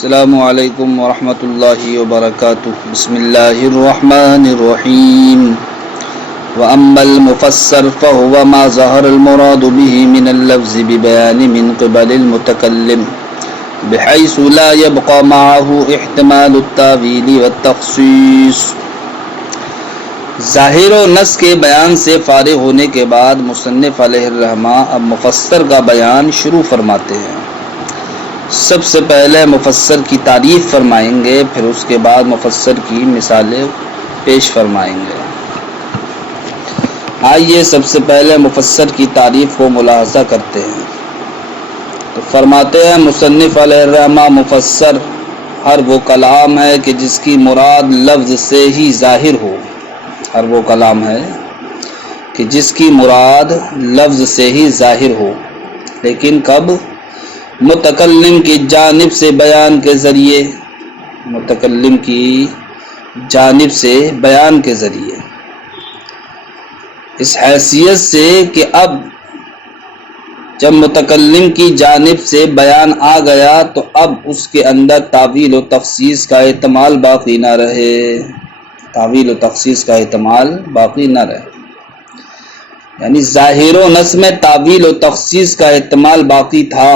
السلام علیکم ورحمۃ اللہ وبرکاتہ۔ بسم اللہ الرحمن الرحیم۔ وَأَمَّا الْمُفَسَّرُ فَهُوَ مَا ظَهَرَ الْمُرَادُ بِهِ مِنَ اللَّفْظِ بِبَيَانٍ مِنْ قِبَلِ الْمُتَكَلِّمِ بِحَيْثُ لَا يَبْقَى مَعَهُ احتمال التَّأْوِيلِ وَالتَّخْصِيصِ۔ ظاہر و نص کے بیان سے فارغ ہونے کے بعد مصنف علیہ الرحمہ اب مفسر کا بیان شروع فرماتے ہیں۔ سب سے پہلے مفسر کی تعریف فرمائیں گے، پھر اس کے بعد مفسر کی مثالیں پیش فرمائیں گے۔ آئیے سب سے پہلے مفسر کی تعریف کو ملاحظہ کرتے ہیں۔ تو فرماتے ہیں مصنف علیہ الرحمہ، مفسر ہر وہ کلام ہے کہ جس کی مراد لفظ سے ہی ظاہر ہو۔ ہر وہ کلام ہے کہ جس کی مراد لفظ سے ہی ظاہر ہو، لیکن کب؟ متکلم کی جانب سے بیان کے ذریعے۔ متکلم کی جانب سے بیان کے ذریعے، اس حیثیت سے کہ اب جب متکلم کی جانب سے بیان آ گیا تو اب اس کے اندر تعویل و تخصیص کا احتمال باقی نہ رہے۔ تعویل و تخصیص کا احتمال باقی نہ رہے، یعنی ظاہر و نص میں تعویل و تخصیص کا احتمال باقی تھا،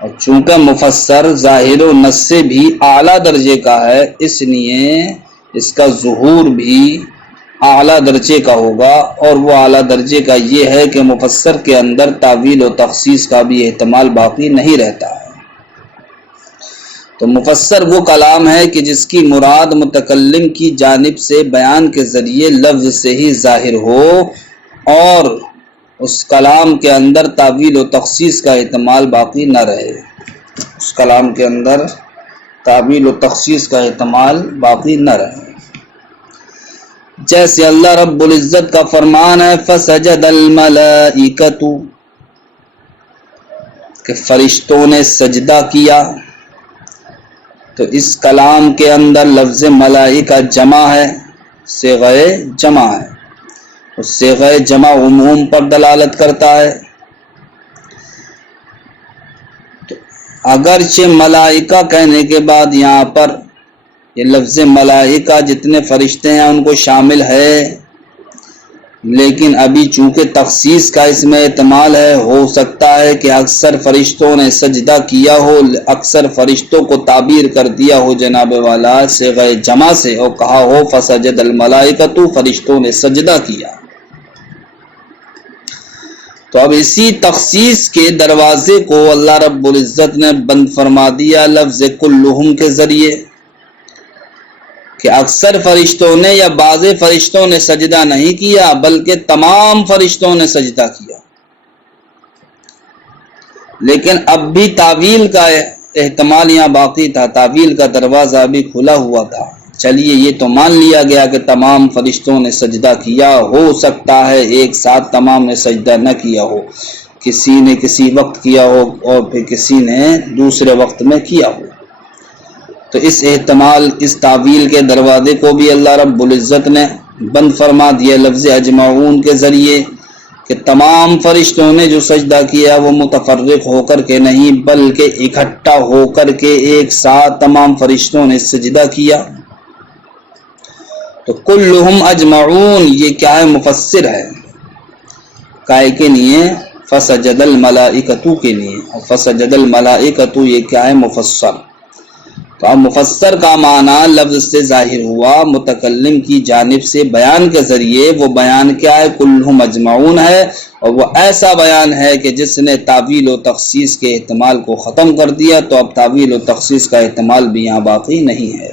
اور چونکہ مفسر ظاہر و نص سے بھی اعلیٰ درجے کا ہے، اس لیے اس کا ظہور بھی اعلیٰ درجے کا ہوگا، اور وہ اعلیٰ درجے کا یہ ہے کہ مفسر کے اندر تعویل و تخصیص کا بھی احتمال باقی نہیں رہتا ہے۔ تو مفسر وہ کلام ہے کہ جس کی مراد متکلم کی جانب سے بیان کے ذریعے لفظ سے ہی ظاہر ہو، اور اس کلام کے اندر تعویل و تخصیص کا احتمال باقی نہ رہے۔ اس کلام کے اندر تعویل و تخصیص کا احتمال باقی نہ رہے۔ جیسے اللہ رب العزت کا فرمان ہے فَسَجَدَ الْمَلَائِكَةُ، کہ فرشتوں نے سجدہ کیا۔ تو اس کلام کے اندر لفظ ملائکہ جمع ہے، صیغہ جمع ہے، اس صیغہ جمع عموم پر دلالت کرتا ہے۔ تو اگرچہ ملائکہ کہنے کے بعد یہاں پر یہ لفظ ملائکہ جتنے فرشتے ہیں ان کو شامل ہے، لیکن ابھی چونکہ تخصیص کا اس میں احتمال ہے، ہو سکتا ہے کہ اکثر فرشتوں نے سجدہ کیا ہو، اکثر فرشتوں کو تعبیر کر دیا ہو جناب والا صیغہ جمع سے، اور کہا ہو فسجد الملائکۃ، فرشتوں نے سجدہ کیا۔ تو اب اسی تخصیص کے دروازے کو اللہ رب العزت نے بند فرما دیا لفظ کلہم کے ذریعے، کہ اکثر فرشتوں نے یا بعض فرشتوں نے سجدہ نہیں کیا بلکہ تمام فرشتوں نے سجدہ کیا۔ لیکن اب بھی تعویل کا احتمال یہاں باقی تھا، تعویل کا دروازہ ابھی کھلا ہوا تھا۔ چلیے یہ تو مان لیا گیا کہ تمام فرشتوں نے سجدہ کیا، ہو سکتا ہے ایک ساتھ تمام نے سجدہ نہ کیا ہو، کسی نے کسی وقت کیا ہو اور پھر کسی نے دوسرے وقت میں کیا ہو۔ تو اس احتمال، اس تعویل کے دروازے کو بھی اللہ رب العزت نے بند فرما دیا لفظ اجمعون کے ذریعے، کہ تمام فرشتوں نے جو سجدہ کیا وہ متفرق ہو کر کے نہیں بلکہ اکٹھا ہو کر کے ایک ساتھ تمام فرشتوں نے سجدہ کیا۔ تو کلہم اجمعون یہ کیا ہے؟ مفسر ہے، کائے کے لیے؟ فسجد الملائکۃ کے لیے، اور فسجد الملائکۃ یہ کیا ہے؟ مفسر۔ تو اب مفسر کا معنی لفظ سے ظاہر ہوا، متکلم کی جانب سے بیان کے ذریعے، وہ بیان کیا ہے؟ کلہم اجمعون ہے، اور وہ ایسا بیان ہے کہ جس نے تعویل و تخصیص کے احتمال کو ختم کر دیا، تو اب تعویل و تخصیص کا احتمال بھی یہاں باقی نہیں ہے۔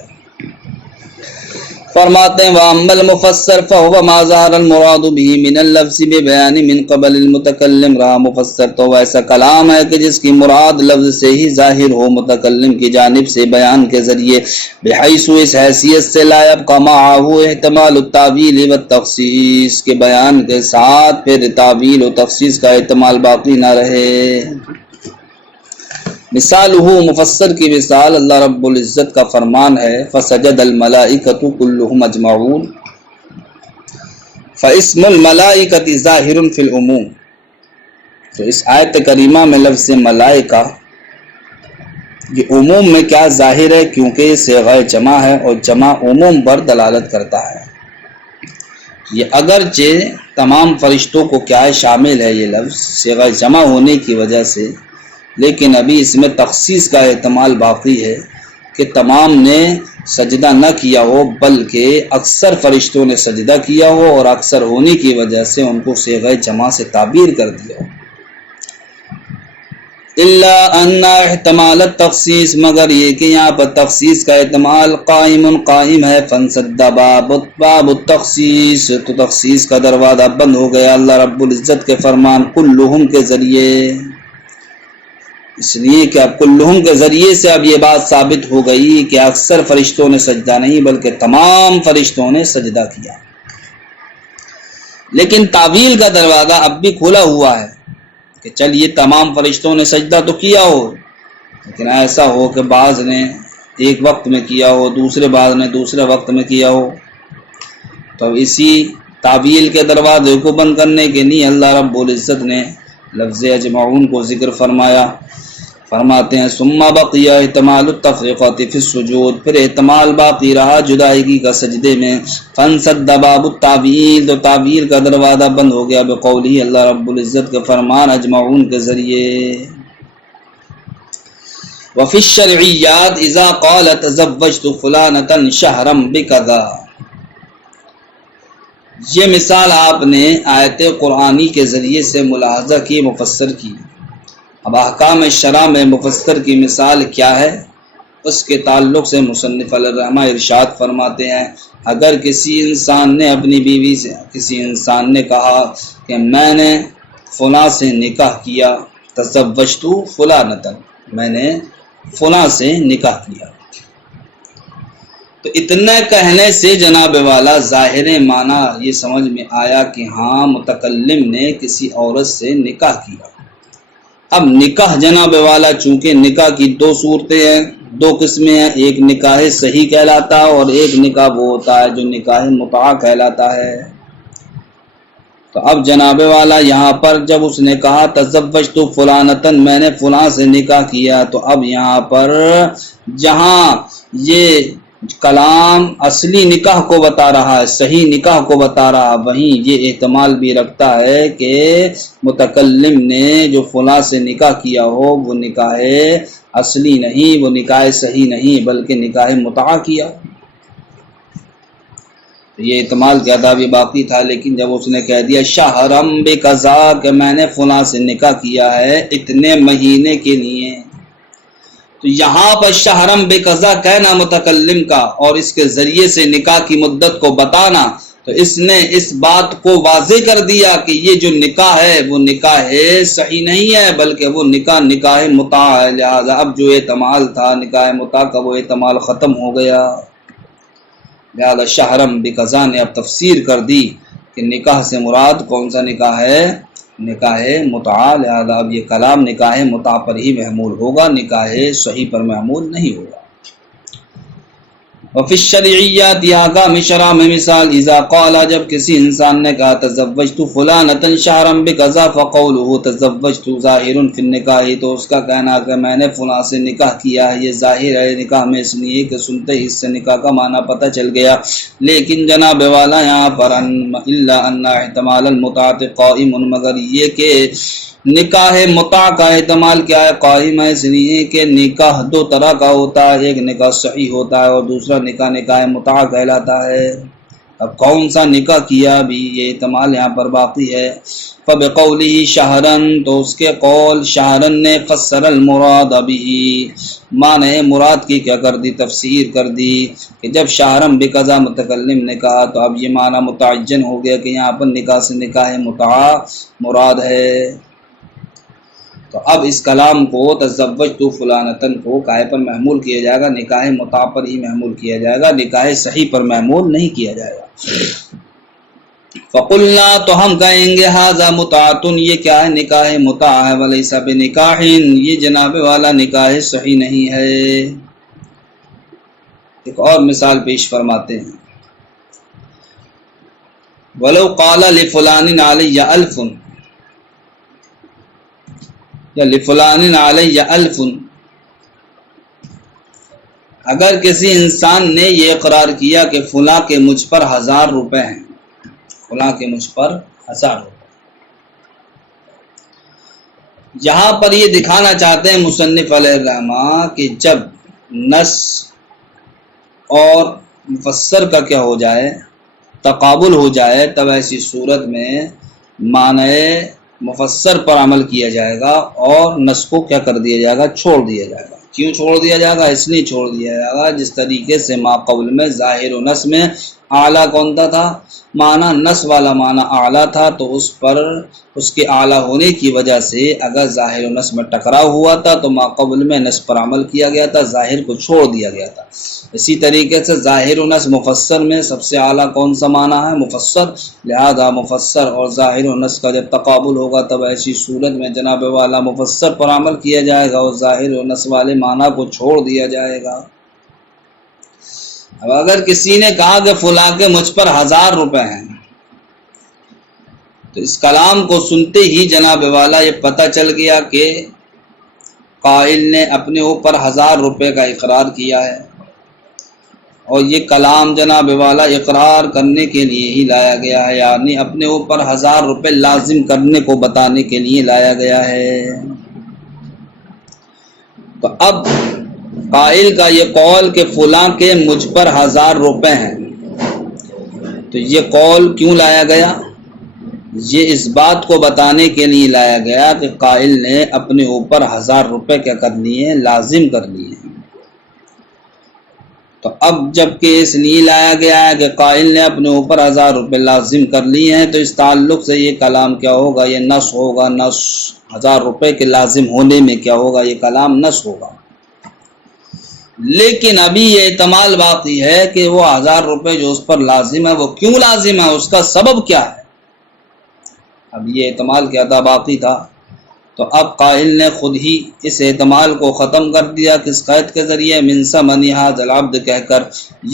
فرماتے ہیں وَأَمَّا الْمُفَسَّرُ فَهُوَ مَا ظَهَرَ الْمُرَادُ بِهِ مِنَ اللَّفْظِ بِبَيَانٍ مِنْ قِبَلِ الْمُتَكَلِّمِ۔ رہا مفسر تو ایسا کلام ہے کہ جس کی مراد لفظ سے ہی ظاہر ہو، متکلم کی جانب سے بیان کے ذریعے، بحیث اس حیثیت سے لا يبقى معه احتمال التعویل والتخصیص کے بیان کے ساتھ پھر تعویل و تخصیص کا احتمال باقی نہ رہے۔ مثالہ، مفسر کی مثال اللہ رب العزت کا فرمان ہے فسجد الملائکۃ کلہم اجمعون، فاسم الملائکۃ ظاہر فی العموم۔ تو اس آیت کریمہ میں لفظ ملائکہ یہ عموم میں کیا ظاہر ہے کیونکہ یہ صیغہ جمع ہے اور جمع عموم پر دلالت کرتا ہے۔ یہ اگرچہ تمام فرشتوں کو کیا شامل ہے یہ لفظ صیغہ جمع ہونے کی وجہ سے، لیکن ابھی اس میں تخصیص کا احتمال باقی ہے کہ تمام نے سجدہ نہ کیا ہو بلکہ اکثر فرشتوں نے سجدہ کیا ہو اور اکثر ہونے کی وجہ سے ان کو صیغہ جمع سے تعبیر کر دیا ہو۔ الا ان احتمال التخصیص، مگر یہ کہ یہاں پر تخصیص کا احتمال قائم ہے، فانسد باب التخصیص، تو تخصیص کا دروازہ بند ہو گیا اللہ رب العزت کے فرمان کلہم کے ذریعے، اس لیے کہ اب کلہم کے ذریعے سے اب یہ بات ثابت ہو گئی کہ اکثر فرشتوں نے سجدہ نہیں بلکہ تمام فرشتوں نے سجدہ کیا، لیکن تعویل کا دروازہ اب بھی کھلا ہوا ہے کہ چلیے تمام فرشتوں نے سجدہ تو کیا ہو، لیکن ایسا ہو کہ بعض نے ایک وقت میں کیا ہو، بعض نے دوسرے وقت میں کیا ہو، تو اسی تعویل کے دروازے کو بند کرنے کے لیے اللہ رب العزت نے لفظ اجمعون کو ذکر فرماتے ہیں ثم بقی احتمال التفریقات فی السجود، پھر احتمال باقی رہا جدائیگی کا سجدے میں، فانسد باب التعویل، تو تعویل کا دروازہ بند ہو گیا بقولہ اللہ رب العزت کے فرمان اجمعون کے ذریعے۔ وفی الشرعیات اذا قال تزوجت فلانة شہرا بکذا، یہ مثال آپ نے آیت قرآنی کے ذریعے سے ملاحظہ کی، مفسر کی۔ اب احکام شرع میں مفسر کی مثال کیا ہے اس کے تعلق سے مصنف علیہ الرحمہ ارشاد فرماتے ہیں، اگر کسی انسان نے اپنی بیوی سے، کسی انسان نے کہا کہ میں نے فلاں سے نکاح کیا، تزوجت فلانۃ، میں نے فلاں سے نکاح کیا، تو اتنا کہنے سے جناب والا ظاہر معنی یہ سمجھ میں آیا کہ ہاں متکلم نے کسی عورت سے نکاح کیا۔ اب نکاح جناب والا چونکہ نکاح کی دو صورتیں ہیں، دو قسمیں ہیں، ایک نکاح صحیح کہلاتا ہے اور ایک نکاح وہ ہوتا ہے جو نکاح متع کہلاتا ہے۔ تو اب جناب والا یہاں پر جب اس نے کہا تزوجت فلانۃ، میں نے فلاں سے نکاح کیا، تو اب یہاں پر جہاں یہ کلام اصلی نکاح کو بتا رہا ہے، صحیح نکاح کو بتا رہا ہے، وہیں یہ احتمال بھی رکھتا ہے کہ متکلم نے جو فلاں سے نکاح کیا ہو وہ نکاح اصلی نہیں، وہ نکاح صحیح نہیں بلکہ نکاح متع کیا۔ یہ احتمال زیادہ بھی باقی تھا، لیکن جب اس نے کہہ دیا شہرم بقضا کہ میں نے فلاں سے نکاح کیا ہے اتنے مہینے کے لیے، تو یہاں پر شہرم بقضا کہنا متکلم کا اور اس کے ذریعے سے نکاح کی مدت کو بتانا، تو اس نے اس بات کو واضح کر دیا کہ یہ جو نکاح ہے وہ نکاح صحیح نہیں ہے بلکہ وہ نکاح متع ہے، لہذا اب جو احتمال تھا نکاح متع کا وہ احتمال ختم ہو گیا، لہذا شہرم بقضا نے اب تفسیر کر دی کہ نکاح سے مراد کون سا نکاح ہے، نکاح متع، لہذا اب یہ کلام نکاح متع پر ہی محمول ہوگا، نکاح صحیح پر محمول نہیں ہوگا۔ وفی الشرعیات، یہ احکام شرع میں مثال اذا قال، جب کسی انسان نے کہا تزوجت فلانۃ شہرا بکذا فقولہ تزوجت ظاہر فی النکاح، تو اس کا کہنا کہ میں نے فلاں سے نکاح کیا ہے یہ ظاہر ہے نکاح میں، اس لیے کہ سنتے ہی اس سے نکاح کا معنی پتہ چل گیا، لیکن جناب والا یہاں پر الا ان احتمال المتعۃ قائم، مگر یہ کہ نکاح متع کا احتمال کیا ہے، قائم ہے، اس لیے کہ نکاح دو طرح کا ہوتا ہے، ایک نکاح صحیح ہوتا ہے اور دوسرا نکاح متع کہلاتا ہے۔ اب کون سا نکاح کیا بھی یہ احتمال یہاں پر باقی ہے۔ فبقولہ شہرن، تو اس کے قول شہرن نے فسر المراد به، معنی مراد کی کیا کر دی، تفسیر کر دی کہ جب شہرم بقضا متکلم نے کہا تو اب یہ معنی متعین ہو گیا کہ یہاں پر نکاح سے نکاح متع مراد ہے۔ تو اب اس کلام کو تزوجت فلانۃ کو کائے پر محمول کیا جائے گا، نکاح متع پر ہی محمول کیا جائے گا، نکاح صحیح پر محمول نہیں کیا جائے گا۔ فقلنا، تو ہم کہیں گے ھذا متعۃ، یہ کیا ہے، نکاح متع ہے، ولیس بنکاح، یہ جناب والا نکاح صحیح نہیں ہے۔ ایک اور مثال پیش فرماتے ہیں، ولو قال لفلان علی الف، یا لفلان علی الف، اگر کسی انسان نے یہ اقرار کیا کہ فلاں کے مجھ پر 1000 روپے ہیں، فلاں کے مجھ پر 1000 روپے، یہاں پر یہ دکھانا چاہتے ہیں مصنف علیہ الرحمہ کہ جب نص اور مفسر کا کیا ہو جائے، تقابل ہو جائے، تب ایسی صورت میں معنی مفسر پر عمل کیا جائے گا اور نص کو کیا کر دیا جائے گا، چھوڑ دیا جائے گا۔ کیوں چھوڑ دیا جائے گا؟ اس لیے چھوڑ دیا جائے گا جس طریقے سے ما قبل میں ظاہر و نص میں اعلیٰ کون سا تھا؟ معنی نص والا معنی اعلیٰ تھا، تو اس پر اس کے اعلیٰ ہونے کی وجہ سے اگر ظاہر و نص میں ٹکراؤ ہوا تھا تو ما قبل میں نص پر عمل کیا گیا تھا، ظاہر کو چھوڑ دیا گیا تھا۔ اسی طریقے سے ظاہر و نص مفسر میں سب سے اعلیٰ کون سا معنی ہے؟ مفسر، لہذا مفسر اور ظاہر و نص کا جب تقابل ہوگا تب ایسی صورت میں جناب والا مفسر پر عمل کیا جائے گا اور ظاہر و نص والے معنی کو چھوڑ دیا جائے گا۔ اب اگر کسی نے کہا کہ فلاں کے مجھ پر 1000 روپے ہیں، تو اس کلام کو سنتے ہی جناب والا یہ پتہ چل گیا کہ قائل نے اپنے اوپر 1000 روپے کا اقرار کیا ہے، اور یہ کلام جناب والا اقرار کرنے کے لیے ہی لایا گیا ہے، یعنی اپنے اوپر 1000 روپے لازم کرنے کو بتانے کے لیے لایا گیا ہے۔ تو اب قائل کا یہ قول کہ فلاں کے مجھ پر 1000 روپے ہیں، تو یہ قول کیوں لایا گیا؟ یہ اس بات کو بتانے کے لیے لایا گیا کہ قائل نے اپنے اوپر 1000 روپے کیا کر لیے، لازم کر لیے۔ تو اب جب کہ اس لیے لایا گیا ہے کہ قائل نے اپنے اوپر 1000 روپے لازم کر لیے ہیں، تو اس تعلق سے یہ کلام کیا ہوگا؟ یہ نص ہوگا۔ نص 1000 روپے کے لازم ہونے میں کیا ہوگا؟ یہ کلام نص ہوگا۔ لیکن ابھی یہ احتمال باقی ہے کہ وہ 1000 روپے جو اس پر لازم ہے وہ کیوں لازم ہے، اس کا سبب کیا ہے؟ اب یہ احتمال کیا تھا؟ باقی تھا۔ تو اب قائل نے خود ہی اس احتمال کو ختم کر دیا، کس قید کے ذریعے؟ من ثمن ھذا العبد کہہ کر،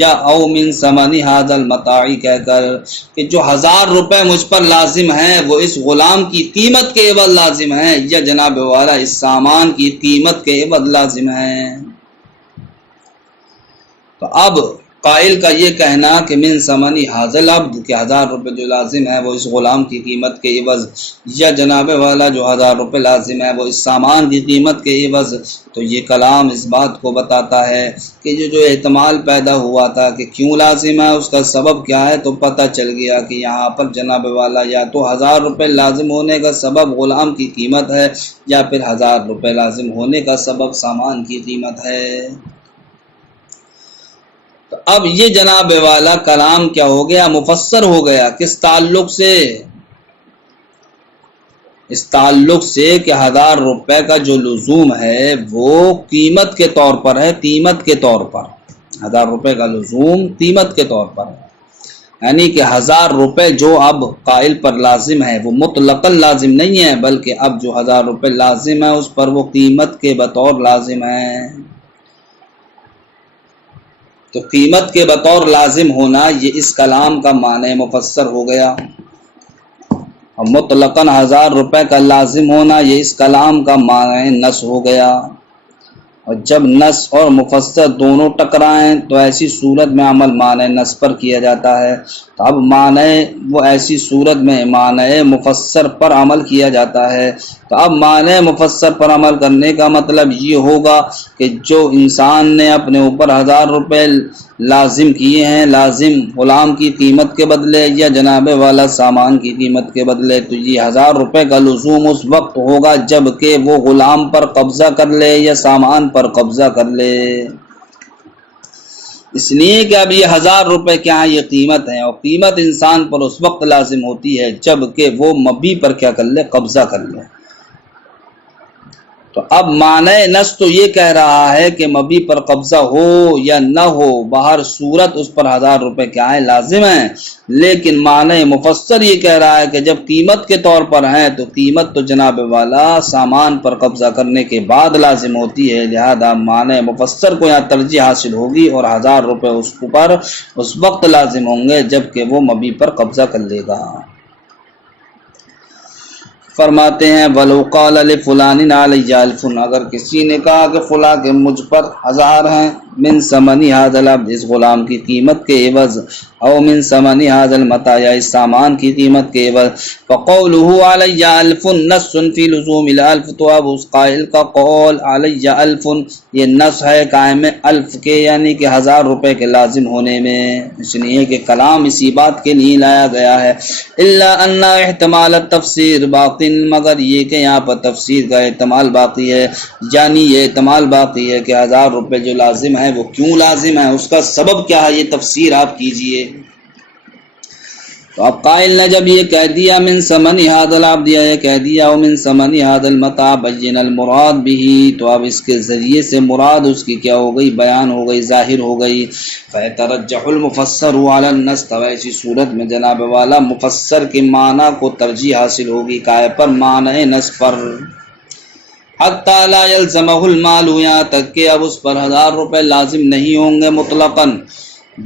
یا او من ثمن ھذا المتاع کہہ کر، کہ جو 1000 روپے مجھ پر لازم ہیں وہ اس غلام کی قیمت کے عوض لازم ہیں، یا جناب والا اس سامان کی قیمت کے عوض لازم ہیں۔ تو اب قائل کا یہ کہنا کہ من ثمن ھذا العبد کہ 1000 روپے جو لازم ہے وہ اس غلام کی قیمت کے عوض، یا جناب والا جو 1000 روپے لازم ہے وہ اس سامان کی قیمت کے عوض، تو یہ کلام اس بات کو بتاتا ہے کہ جو احتمال پیدا ہوا تھا کہ کیوں لازم ہے، اس کا سبب کیا ہے، تو پتہ چل گیا کہ یہاں پر جناب والا یا تو 1000 روپے لازم ہونے کا سبب غلام کی قیمت ہے، یا پھر 1000 روپے لازم ہونے کا سبب سامان کی قیمت ہے۔ تو اب یہ جناب والا کلام کیا ہو گیا؟ مفسر ہو گیا۔ کس تعلق سے؟ اس تعلق سے کہ 1000 روپے کا جو لزوم ہے وہ قیمت کے طور پر ہے، قیمت کے طور پر 1000 روپے کا لزوم قیمت کے طور پر ہے، یعنی کہ 1000 روپے جو اب قائل پر لازم ہے وہ مطلقاً لازم نہیں ہے، بلکہ اب جو 1000 روپے لازم ہے اس پر وہ قیمت کے بطور لازم ہے۔ تو قیمت کے بطور لازم ہونا یہ اس کلام کا معنی مفسر ہو گیا، اور مطلقاً 1000 روپے کا لازم ہونا یہ اس کلام کا معنی نص ہو گیا۔ اور جب نص اور مفسر دونوں ٹکرائیں تو ایسی صورت میں عمل معنی نص پر کیا جاتا ہے، تو اب معنی وہ ایسی صورت میں معنی مفسر پر عمل کیا جاتا ہے۔ تو اب معنی مفسر پر عمل کرنے کا مطلب یہ ہوگا کہ جو انسان نے اپنے اوپر 1000 روپے لازم کیے ہیں، لازم غلام کی قیمت کے بدلے یا جناب والا سامان کی قیمت کے بدلے، تو یہ 1000 روپے کا لزوم اس وقت ہوگا جب کہ وہ غلام پر قبضہ کر لے یا سامان پر قبضہ کر لے، اس لیے کہ اب یہ 1000 روپے کیا ہے؟ یہ قیمت ہے، اور قیمت انسان پر اس وقت لازم ہوتی ہے جب کہ وہ مبی پر کیا کر لے؟ قبضہ کر لے۔ تو اب معنی نص تو یہ کہہ رہا ہے کہ مبی پر قبضہ ہو یا نہ ہو، باہر صورت اس پر 1000 روپے کیا ہے؟ لازم ہیں، لیکن معنی مفسر یہ کہہ رہا ہے کہ جب قیمت کے طور پر ہیں تو قیمت تو جناب والا سامان پر قبضہ کرنے کے بعد لازم ہوتی ہے، لہذا معنی مفسر کو یہاں ترجیح حاصل ہوگی اور 1000 روپے اس پر اس وقت لازم ہوں گے جب کہ وہ مبی پر قبضہ کر لے گا۔ فرماتے ہیں وَلَوْ قَالَ لِفُلَانٍ عَلَيَّ أَلْفٌ، اگر کسی نے کہا کہ فلاں کے مجھ پر 1000 ہیں، من ثمن هذا العبد، اس غلام کی قیمت کے عوض، او من ثمن هذا المتاع، یا اس سامان کی قیمت کے عوض۔ فقوله علی الف نص فی لزوم الالف، تو اب اس قائل کا قول علی الف یہ نص ہے قائم الف کے، یعنی کہ 1000 روپے کے لازم ہونے میں، اس لیے کہ کلام اسی بات کے لیے لایا گیا ہے۔ الا ان احتمال التفسیر باقی، مگر یہ کہ یہاں پر تفسیر کا احتمال باقی ہے، یعنی یہ احتمال باقی ہے کہ 1000 روپے جو لازم ہے وہ کیوں لازم ہے، اس کا سبب کیا ہے، یہ تفسیر آپ کیجئے۔ تو اب قائل نے جب یہ کہہ دیا من ثمن هذا العبد، یہ کہہ دیا او من ثمن هذا المتاع بین المراد به، تو اب اس کے ذریعے سے مراد اس کی کیا ہو گئی، بیان ہو گئی، ظاہر ہو گئی۔ فیترجح المفسر علی النص، تو ایسی صورت میں جناب والا مفسر کے معنی کو ترجیح حاصل ہوگی کائے پر، معنی نص پر۔ حتی لا یلزمہ المال، یہاں تک کہ اب اس پر 1000 روپے لازم نہیں ہوں گے مطلقاً،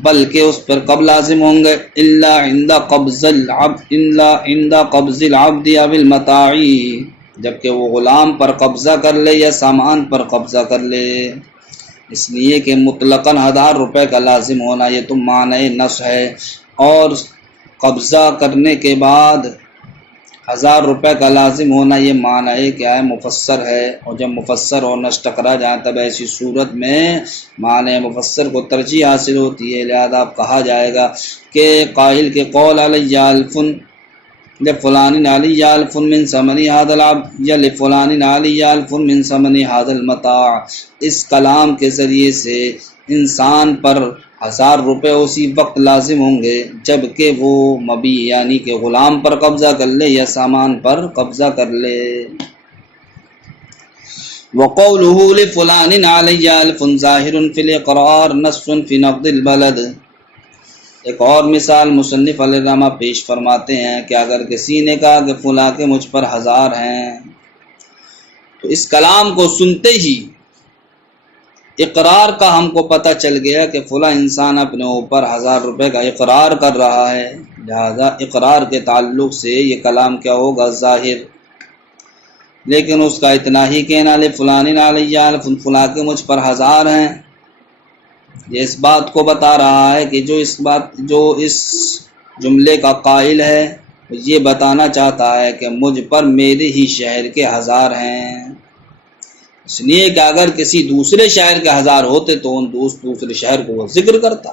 بلکہ اس پر کب لازم ہوں گے، الا عند قبض العبد او المتاع، جبکہ وہ غلام پر قبضہ کر لے یا سامان پر قبضہ کر لے، اس لیے کہ مطلقاً 1000 روپے کا لازم ہونا یہ تو معنی نص ہے، اور قبضہ کرنے کے بعد 1000 روپے کا لازم ہونا یہ معنی کیا ہے، مفسر ہے، اور جب مفسر اور نص ٹکرا جائیں تب ایسی صورت میں معنی مفسر کو ترجیح حاصل ہوتی ہے، لہذا اب کہا جائے گا کہ قائل کے قول علی الف لفلان علی الف من ثمن هذا العبد یا لفلان علی الف من ثمن هذا المتاع، اس کلام کے ذریعے سے انسان پر 1000 روپے اسی وقت لازم ہوں گے جبکہ وہ مبی یعنی کہ غلام پر قبضہ کر لے یا سامان پر قبضہ کر لے۔ وقوله لفلان علی الف ظاہر فی الاقرار نص فی نقد البلد، ایک اور مثال مصنف علیہ الرحمہ پیش فرماتے ہیں کہ اگر کسی نے کہا کہ فلاں کے مجھ پر 1000 ہیں، تو اس کلام کو سنتے ہی اقرار کا ہم کو پتہ چل گیا کہ فلاں انسان اپنے اوپر 1000 روپے کا اقرار کر رہا ہے، لہذا اقرار کے تعلق سے یہ کلام کیا ہوگا، ظاہر۔ لیکن اس کا اتنا ہی کہنا لفلان علی الف، فلاں کے مجھ پر 1000 ہیں، یہ اس بات کو بتا رہا ہے کہ جو اس جملے کا قائل ہے یہ بتانا چاہتا ہے کہ مجھ پر میرے ہی شہر کے 1000 ہیں، اس لیے کہ اگر کسی دوسرے شہر کے 1000 ہوتے تو ان دوسرے شہر کو وہ ذکر کرتا،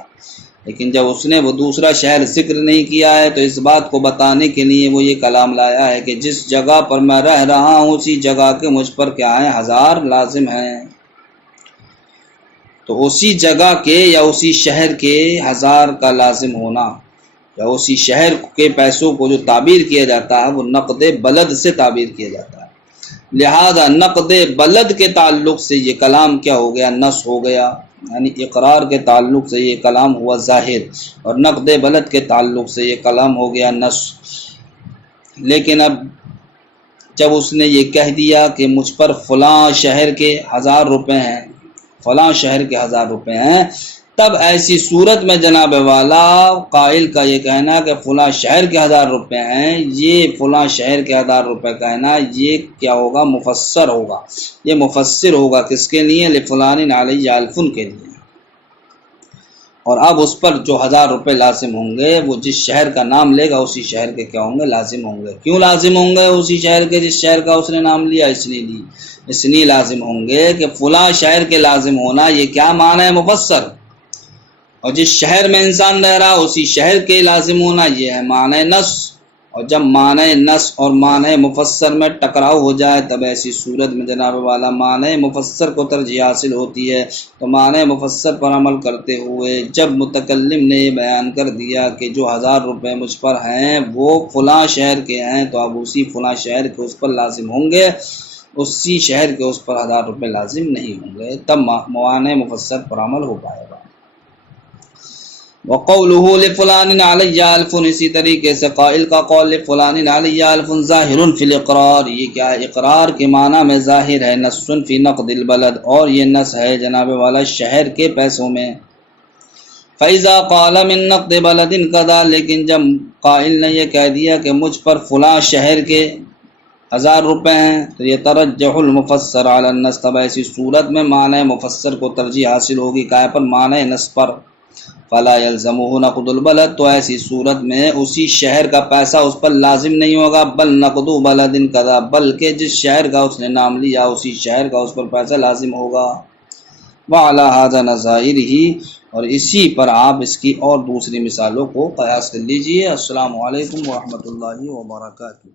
لیکن جب اس نے وہ دوسرا شہر ذکر نہیں کیا ہے تو اس بات کو بتانے کے لیے وہ یہ کلام لایا ہے کہ جس جگہ پر میں رہ رہا ہوں اسی جگہ کے مجھ پر کیا ہیں، 1000 لازم ہیں، تو اسی جگہ کے یا اسی شہر کے 1000 کا لازم ہونا یا اسی شہر کے پیسوں کو جو تعبیر کیا جاتا ہے وہ نقد بلد سے تعبیر کیا جاتا ہے، لہذا نقد بلد کے تعلق سے یہ کلام کیا ہو گیا، نص ہو گیا، یعنی اقرار کے تعلق سے یہ کلام ہوا ظاہر، اور نقد بلد کے تعلق سے یہ کلام ہو گیا نص۔ لیکن اب جب اس نے یہ کہہ دیا کہ مجھ پر فلاں شہر کے 1000 روپے ہیں، فلاں شہر کے 1000 روپے ہیں، تب ایسی صورت میں جناب والا قائل کا یہ کہنا کہ فلاں شہر کے 1000 روپے ہیں، یہ فلاں شہر کے 1000 روپے کہنا یہ کیا ہوگا، مفسر ہوگا، یہ مفسر ہوگا کس کے لیے، لفلان علی الف کے لیے، اور اب اس پر جو 1000 روپے لازم ہوں گے وہ جس شہر کا نام لے گا اسی شہر کے کیا ہوں گے، لازم ہوں گے۔ کیوں لازم ہوں گے اسی شہر کے جس شہر کا اس نے نام لیا، اس لیے لازم ہوں گے کہ فلاں شہر کے لازم ہونا یہ کیا معنی ہے، مفسر، اور جس شہر میں انسان رہ رہا اسی شہر کے لازم ہونا یہ ہے معنی نص، اور جب معنی نص اور معنی مفسر میں ٹکراؤ ہو جائے تب ایسی صورت میں جناب والا معنی مفسر کو ترجیح حاصل ہوتی ہے، تو معنی مفسر پر عمل کرتے ہوئے جب متکلم نے یہ بیان کر دیا کہ جو 1000 روپے مجھ پر ہیں وہ فلاں شہر کے ہیں، تو اب اسی فلاں شہر کے اس پر لازم ہوں گے، اسی شہر کے اس پر 1000 روپے لازم نہیں ہوں گے، تب معنی مفسر پر عمل ہو پائے گا۔ وقوله لفلان علی الف، اسی طریقے سے قائل کا قول لفلان علی الف ظاہر فی الاقرار، یہ کیا ہے، اقرار کے معنی میں ظاہر ہے، نص فی نقد البلد، اور یہ نص ہے جناب والا شہر کے پیسوں میں۔ فَإِذَا قَالَ مِن نَقْدِ بَلَدٍ كَذَا، لیکن جب قائل نے یہ کہہ دیا کہ مجھ پر فلاں شہر کے 1000 روپے ہیں تو یہ ترجح المفسر علی النص، تب ایسی صورت میں معنی مفسر کو ترجیح حاصل ہوگی کائے پر؟ معنی نص پر۔ فلا یلزمہ نقد البلد، تو ایسی صورت میں اسی شہر کا پیسہ اس پر لازم نہیں ہوگا، بل نقد بلد کذا، بلکہ جس شہر کا اس نے نام لیا اسی شہر کا اس پر پیسہ لازم ہوگا۔ وعلی ھذا نظائرہ، اور اسی پر آپ اس کی اور دوسری مثالوں کو قیاس کر لیجئے۔ السلام علیکم ورحمۃ اللہ وبرکاتہ۔